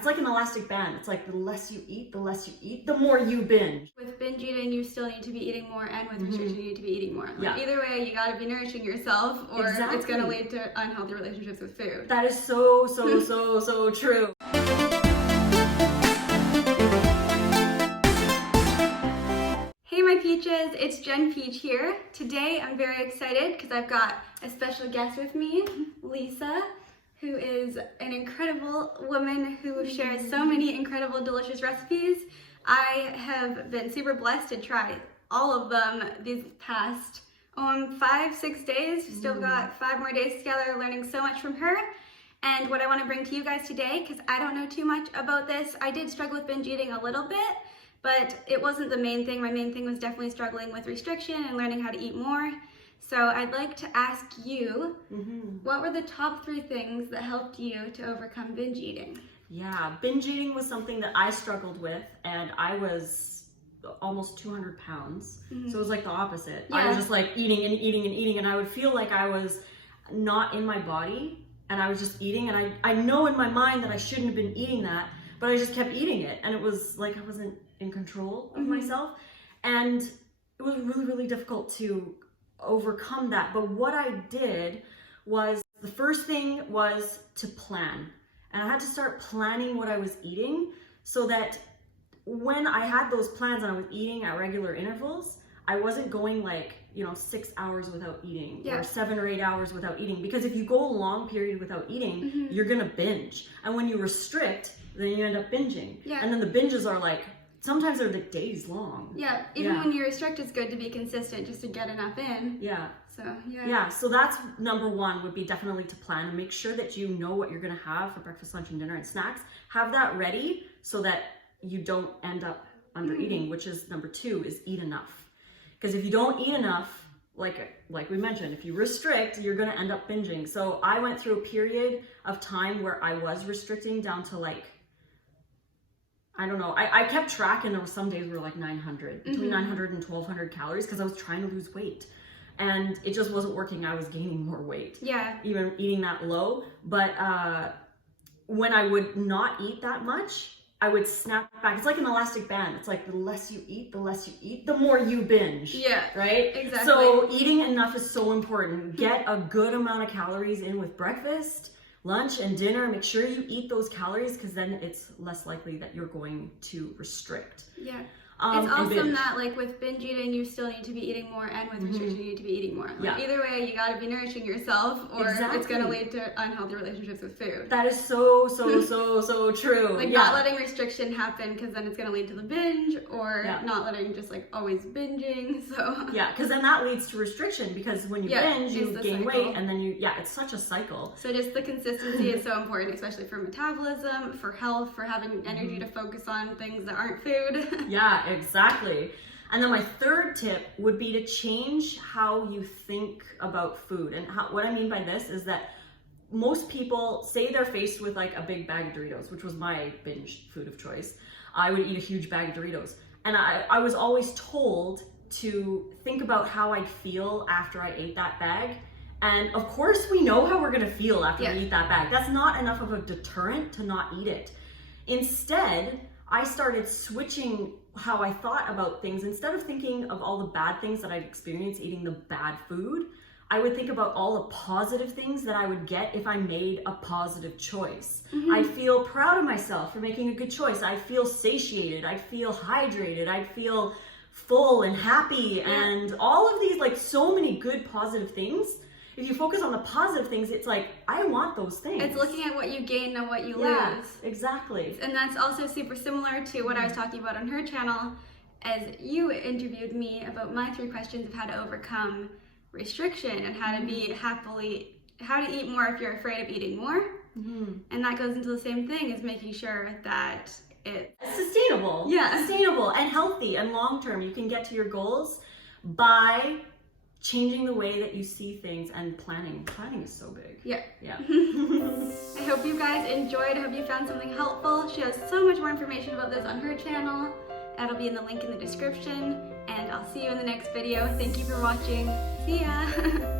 It's like an elastic band. It's like the less you eat, the more you binge. With binge eating, you still need to be eating more, and with restriction, you need to be eating more. Yeah. Either way, you gotta be nourishing yourself, or Exactly. it's gonna lead to unhealthy relationships with food. That is so true. Hey my peaches, it's Jen Peach here. Today I'm very excited because I've got a special guest with me, Lisa, who is an incredible woman who shares so many incredible, delicious recipes. I have been super blessed to try all of them these past 5-6 days. Still got 5 more days together, learning so much from her. And what I want to bring to you guys today, because I don't know too much about this, I did struggle with binge eating a little bit, but it wasn't the main thing. My main thing was definitely struggling with restriction and learning how to eat more. So I'd like to ask you, what were the top 3 things that helped you to overcome binge eating? Yeah, binge eating was something that I struggled with, and I was almost 200 pounds. So it was like the opposite. Yeah. I was just like eating and eating and eating, and I would feel like I was not in my body, and I was just eating, and I know in my mind that I shouldn't have been eating that, but I just kept eating it, and it was like I wasn't in control of myself, and it was really difficult to overcome that. But what I did was, the first thing was to plan, and I had to start planning what I was eating so that when I had those plans and I was eating at regular intervals, I wasn't going like 6 hours without eating, or 7 or 8 hours without eating, because if you go a long period without eating, you're gonna binge, and when you restrict, then you end up binging. And then the binges are like, sometimes they're like days long. Even when you restrict, it's good to be consistent just to get enough in. So that's number 1, would be definitely to plan and make sure that you know what you're gonna have for breakfast, lunch, and dinner and snacks. Have that ready so that you don't end up under eating, which is number 2, is eat enough. Because if you don't eat enough, like we mentioned, if you restrict, you're gonna end up binging. So I went through a period of time where I was restricting down to like, I don't know, I kept track, and there were some days where like 900, between 900 and 1200 calories, because I was trying to lose weight. And it just wasn't working. I was gaining more weight. Even eating that low. But when I would not eat that much, I would snap back. It's like an elastic band. It's like the less you eat, the more you binge. Right? Exactly. So eating enough is so important. Get a good amount of calories in with breakfast, lunch, and dinner. Make sure you eat those calories, because then it's less likely that you're going to restrict. It's awesome that like with binge eating, you still need to be eating more, and with restriction, you need to be eating more. Either way, you gotta be nourishing yourself, or it's gonna lead to unhealthy relationships with food. That is so true. Like not letting restriction happen, because then it's gonna lead to the binge, or not letting just like always binging. So because then that leads to restriction, because when you binge, you gain weight, and then it's such a cycle. So just the consistency is so important, especially for metabolism, for health, for having energy to focus on things that aren't food. Exactly. And then my 3rd tip would be to change how you think about food. And what I mean by this is that most people say they're faced with like a big bag of Doritos, which was my binge food of choice. I would eat a huge bag of Doritos. And I was always told to think about how I'd feel after I ate that bag. And of course we know how we're gonna feel after we eat that bag. That's not enough of a deterrent to not eat it. Instead, I started switching how I thought about things. Instead of thinking of all the bad things that I'd experienced eating the bad food, I would think about all the positive things that I would get if I made a positive choice. I'd feel proud of myself for making a good choice. I'd feel satiated. I'd feel hydrated. I'd feel full and happy, and all of these, like, so many good positive things. If you focus on the positive things, it's like, I want those things. It's looking at what you gain and what you lose. Exactly. And that's also super similar to what I was talking about on her channel, as you interviewed me about my 3 questions of how to overcome restriction and how to be how to eat more if you're afraid of eating more. And that goes into the same thing, as making sure that it's sustainable. Sustainable and healthy and long-term. You can get to your goals by changing the way that you see things, and planning. Planning is so big. I hope you guys enjoyed. I hope you found something helpful. She has so much more information about this on her channel. That'll be in the link in the description, and I'll see you in the next video. Thank you for watching. See ya!